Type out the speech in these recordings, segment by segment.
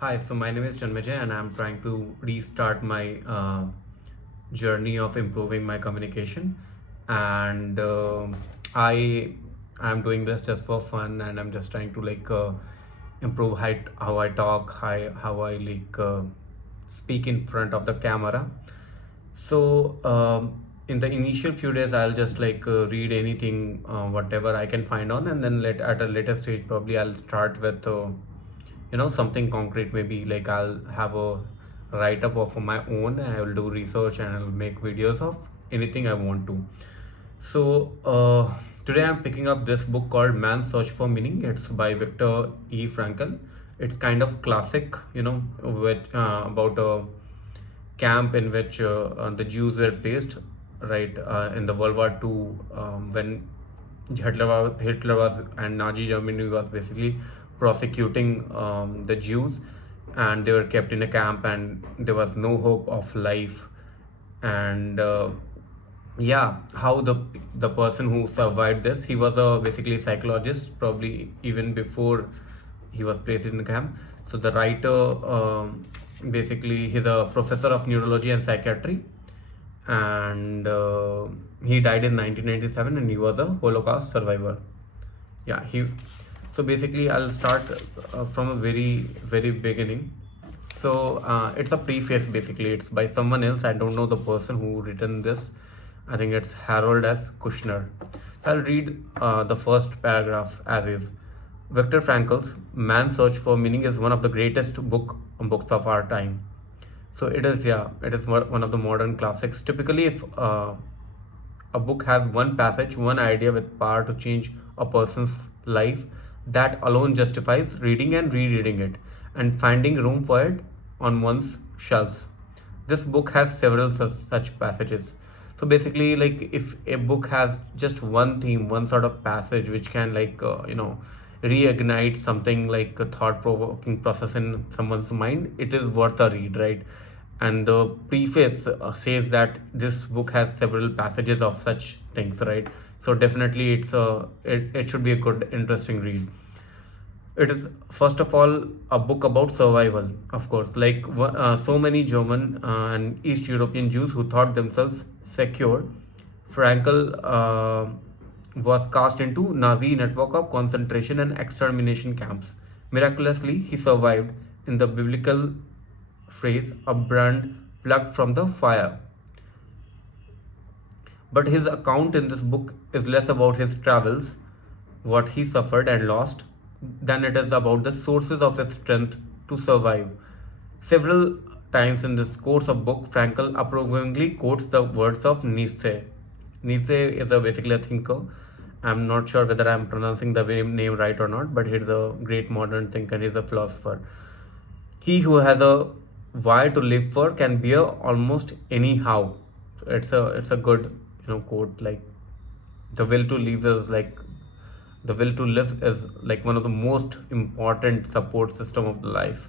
Hi, so my name is Janmajay and I'm trying to restart my journey of improving my communication. And I am doing this just for fun and I'm just trying to improve how I talk, how I speak in front of the camera. So in the initial few days, I'll just read anything, whatever I can find on, and then at a later stage, probably I'll start with something concrete. Maybe like I'll have a write up of my own. And I will do research and I'll make videos of anything I want to. So today I'm picking up this book called Man's Search for Meaning. It's by Viktor E. Frankl. It's kind of classic, with about a camp in which the Jews were placed, right, in the World War II, when Hitler was and Nazi Germany was basically prosecuting the Jews, and they were kept in a camp, and there was no hope of life, and yeah, how the person who survived this, he was a basically psychologist, probably even before he was placed in the camp. So the writer, basically he's a professor of neurology and psychiatry, and he died in 1997 and he was a Holocaust survivor. Yeah, he so basically I'll start from a very beginning. So it's a preface. Basically it's by someone else. I don't know the person who written this. I think it's Harold S. Kushner. So I'll read the first paragraph as is. Viktor Frankl's Man's Search for Meaning is one of the greatest books of our time. So it is, yeah, it is one of the modern classics. Typically, if a book has one passage, one idea with power to change a person's life, that alone justifies reading and rereading it and finding room for it on one's shelves. This book has several such passages. So basically, like if a book has just one theme, one sort of passage which can reignite something like a thought-provoking process in someone's mind, it is worth a read, right? And the preface says that this book has several passages of such things, right? So definitely it should be a good, interesting read. It is first of all a book about survival, of course, like so many German and East European Jews who thought themselves secure. Frankl was cast into Nazi network of concentration and extermination camps. Miraculously, he survived, in the biblical phrase, a brand plucked from the fire. But his account in this book is less about his travels, what he suffered and lost, than it is about the sources of his strength to survive. Several times in this course of book, Frankl approvingly quotes the words of Nietzsche. Nietzsche is basically a thinker. I'm not sure whether I'm pronouncing the name right or not, but he's a great modern thinker. He's a philosopher. He who has a why to live for can bear almost anyhow. So it's a good quote. Like the will to live is like the will to live is like one of the most important support system of the life.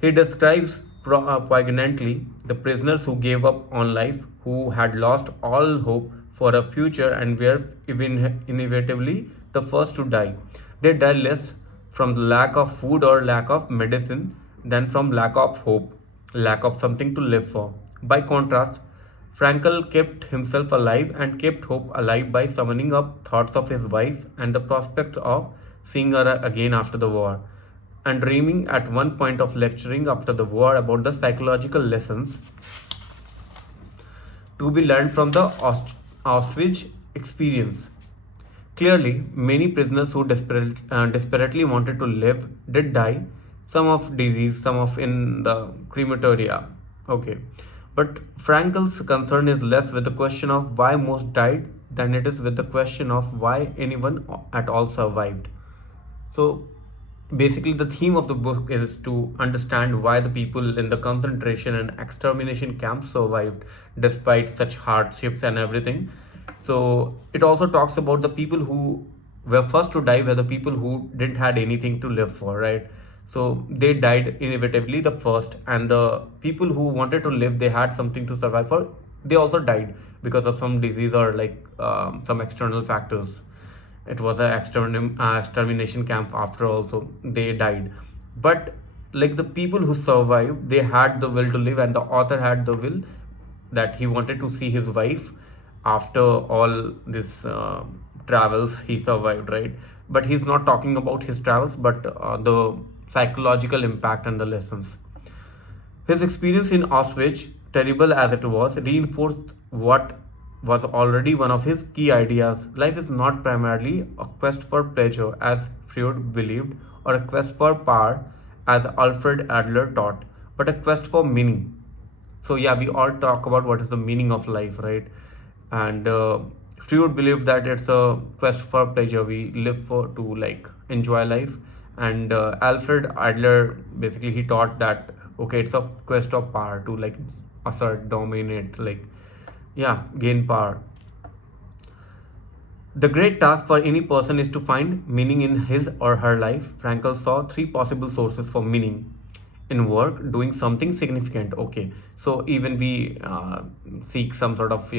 He describes poignantly the prisoners who gave up on life, who had lost all hope for a future and were inevitably the first to die. They died less from the lack of food or lack of medicine than from lack of hope, lack of something to live for. By contrast, Frankl kept himself alive and kept hope alive by summoning up thoughts of his wife and the prospect of seeing her again after the war, and dreaming at one point of lecturing after the war about the psychological lessons to be learned from the Auschwitz experience. Clearly, many prisoners who desperately wanted to live did die, some of disease, some of in the crematoria. Okay. But Frankel's concern is less with the question of why most died than it is with the question of why anyone at all survived. So basically, the theme of the book is to understand why the people in the concentration and extermination camps survived despite such hardships and everything. So it also talks about the people who were first to die were the people who didn't had anything to live for, right? So they died inevitably the first, and the people who wanted to live, they had something to survive for. They also died because of some disease or some external factors. It was an extermination camp after all, so they died. But like the people who survived, they had the will to live, and the author had the will that he wanted to see his wife after all this travels he survived, right? But he's not talking about his travels, but the psychological impact and the lessons. His experience in Auschwitz, terrible as it was, reinforced what was already one of his key ideas. Life is not primarily a quest for pleasure, as Freud believed, or a quest for power, as Alfred Adler taught, but a quest for meaning. So yeah, we all talk about what is the meaning of life, right? And Freud believed that it's a quest for pleasure. We live for to like enjoy life, and Alfred Adler basically he taught that okay, it's a quest of power to like assert, dominate, like yeah, gain power. The great task for any person is to find meaning in his or her life. Frankl saw three possible sources for meaning in work, doing something significant. Okay, so even we seek some sort of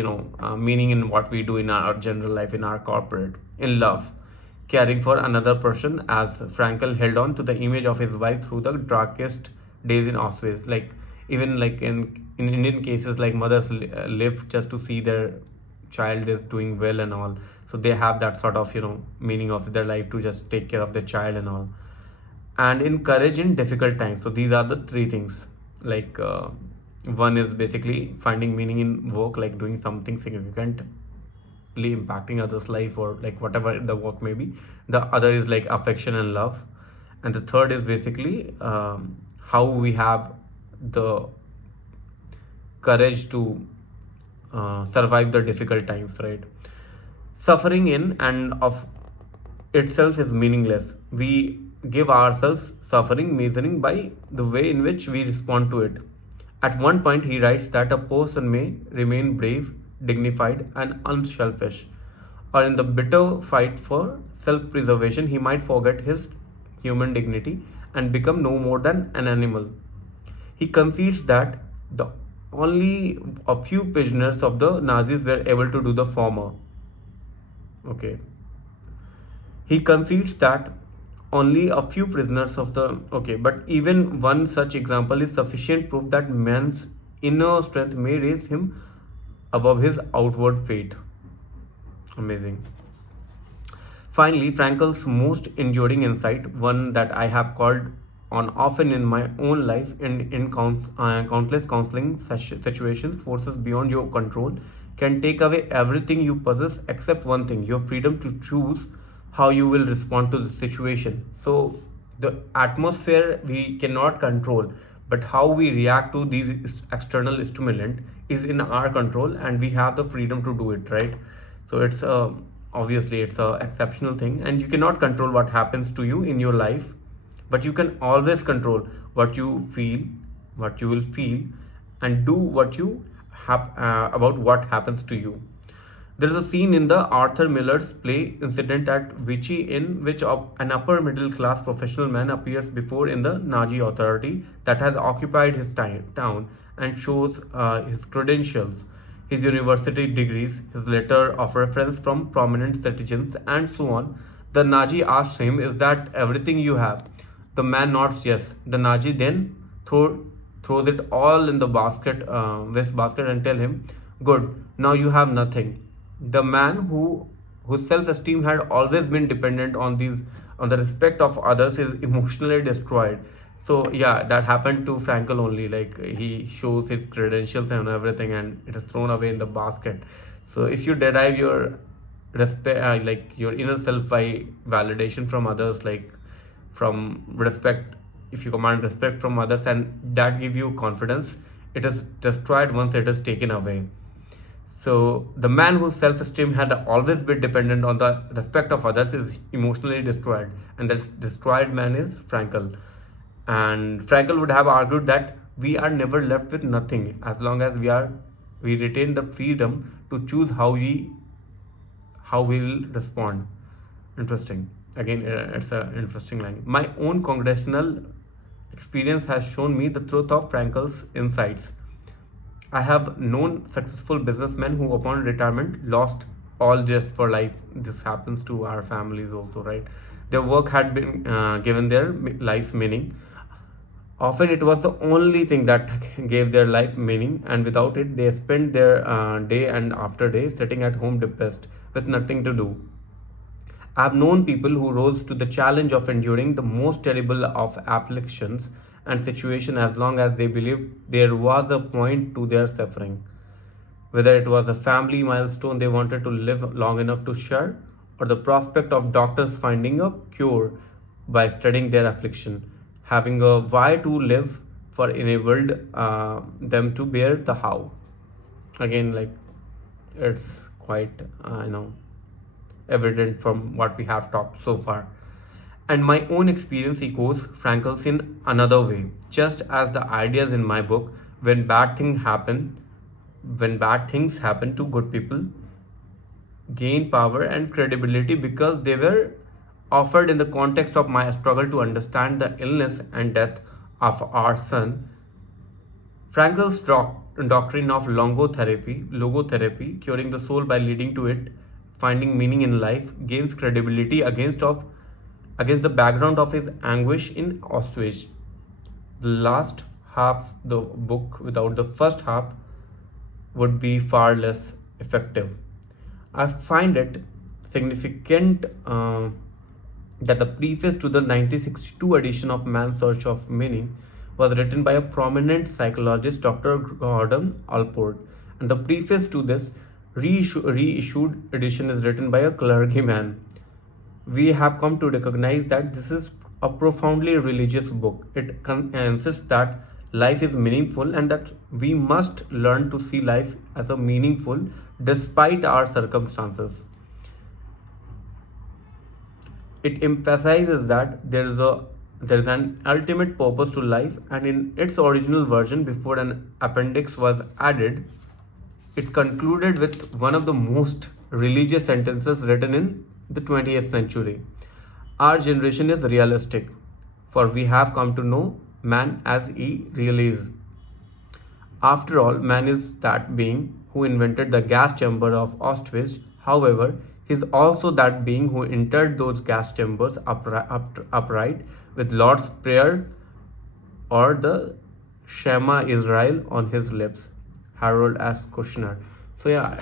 meaning in what we do in our general life, in our corporate, in love, caring for another person, as Frankl held on to the image of his wife through the darkest days in Auschwitz. Like even like in Indian cases, like mothers live just to see their child is doing well and all, so they have that sort of meaning of their life to just take care of their child and all. And in courage in difficult times, so these are the three things. Like one is basically finding meaning in work, like doing something significantly impacting others life, or like whatever the work may be. The other is like affection and love, and the third is basically how we have the courage to survive the difficult times, right? Suffering in and of itself is meaningless. We give ourselves suffering measuring by the way in which we respond to it. At one point, he writes that a person may remain brave, dignified, and unselfish, or in the bitter fight for self preservation, he might forget his human dignity and become no more than an animal. He concedes that the only a few prisoners of the Nazis were able to do the former. Okay. He concedes that only a few prisoners of the okay, but even one such example is sufficient proof that man's inner strength may raise him above his outward fate. Amazing. Finally, Frankel's most enduring insight, one that I have called on often in my own life and in countless counseling situations, forces beyond your control can take away everything you possess except one thing, your freedom to choose how you will respond to the situation. So, the atmosphere we cannot control, but how we react to these external stimulant is in our control, and we have the freedom to do it, right? So it's obviously it's a exceptional thing, and you cannot control what happens to you in your life, but you can always control what you feel, what you will feel, and do what you have about what happens to you. There is a scene in the Arthur Miller's play Incident at Vichy in which an upper middle class professional man appears before in the Nazi authority that has occupied his town and shows his credentials, his university degrees, his letter of reference from prominent citizens, and so on. The Nazi asks him, "Is that everything you have?" The man nods yes. The Nazi then throws it all in the waste basket, and tell him, "Good, now you have nothing." The man whose self-esteem had always been dependent on the respect of others is emotionally destroyed. So yeah, that happened to Frankl only. Like he shows his credentials and everything, and it is thrown away in the basket. So if you derive your respect, like your inner self by validation from others, like from respect, if you command respect from others, and that give you confidence, it is destroyed once it is taken away. So the man whose self-esteem had always been dependent on the respect of others is emotionally destroyed, and this destroyed man is Frankl. And Frankl would have argued that we are never left with nothing as long as we retain the freedom to choose how we will respond. Interesting. Again, it's an interesting line. My own congressional experience has shown me the truth of Frankl's insights. I have known successful businessmen who, upon retirement, lost all just for life. This happens to our families also, right? Their work had been given their life's meaning. Often it was the only thing that gave their life meaning, and without it, they spent their day and after day sitting at home depressed with nothing to do. I've known people who rose to the challenge of enduring the most terrible of afflictions and situations as long as they believed there was a point to their suffering. Whether it was a family milestone they wanted to live long enough to share, or the prospect of doctors finding a cure by studying their affliction, having a why to live for enabled them to bear the how. Again, like it's quite evident from what we have talked so far. And my own experience echoes Frankl's in another way. Just as the ideas in my book, when bad things happen, when bad things happen to good people, gain power and credibility because they were offered in the context of my struggle to understand the illness and death of our son. Frankl's doctrine of logotherapy, curing the soul by leading to it, finding meaning in life, gains credibility against the background of his anguish in Auschwitz. The last half the book without the first half would be far less effective. I find it significant that the preface to the 1962 edition of Man's Search of Meaning was written by a prominent psychologist, Dr. Gordon Allport, and the preface to this reissued edition is written by a clergyman. We have come to recognize that this is a profoundly religious book. It insists that life is meaningful and that we must learn to see life as a meaningful despite our circumstances. It emphasizes that there is an ultimate purpose to life, and in its original version, before an appendix was added, it concluded with one of the most religious sentences written in the 20th century. Our generation is realistic, for we have come to know man as he really is. After all, man is that being who invented the gas chamber of Auschwitz. However, he is also that being who entered those gas chambers upright with Lord's Prayer or the Shema Israel on his lips. Harold S. Kushner. So yeah,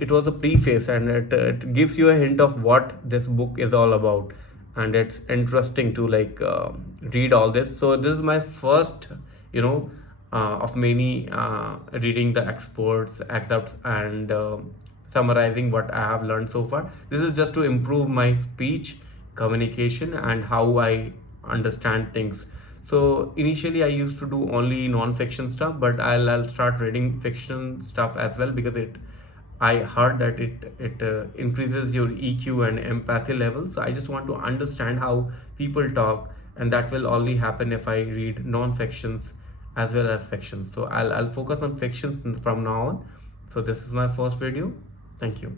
it was a preface, and it gives you a hint of what this book is all about, and it's interesting to read all this. So this is my first, of many reading the excerpts and summarizing what I have learned so far. This is just to improve my speech, communication, and how I understand things. So initially I used to do only non-fiction stuff, but I'll start reading fiction stuff as well, because I heard that it increases your EQ and empathy levels. So I just want to understand how people talk, and that will only happen if I read non-fictions as well as fictions. So I'll focus on fictions from now on. So this is my first video. Thank you.